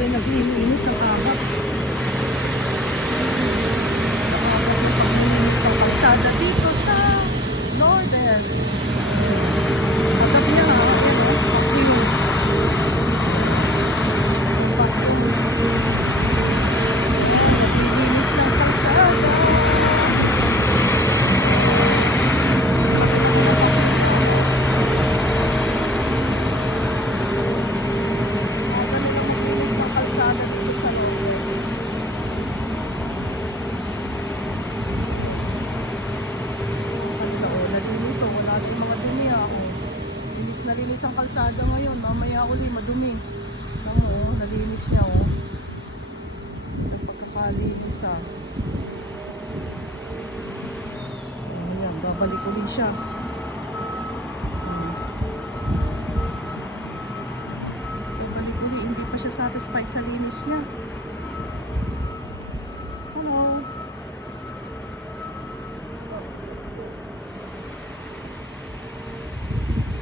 pa yung naglilinis ng kagat. Naglilinis ng kalsada dito sa Lourdes. Agad niya ha, ayan o, naglilinis ng kalsada. Nalinis ang kalsada ngayon, mamaya uli madumi. Nalinis niya oh. Yung pagkakalinis ah. Ayan, babalik uli siya. Babalik uli, hindi pa siya satisfied sa linis niya.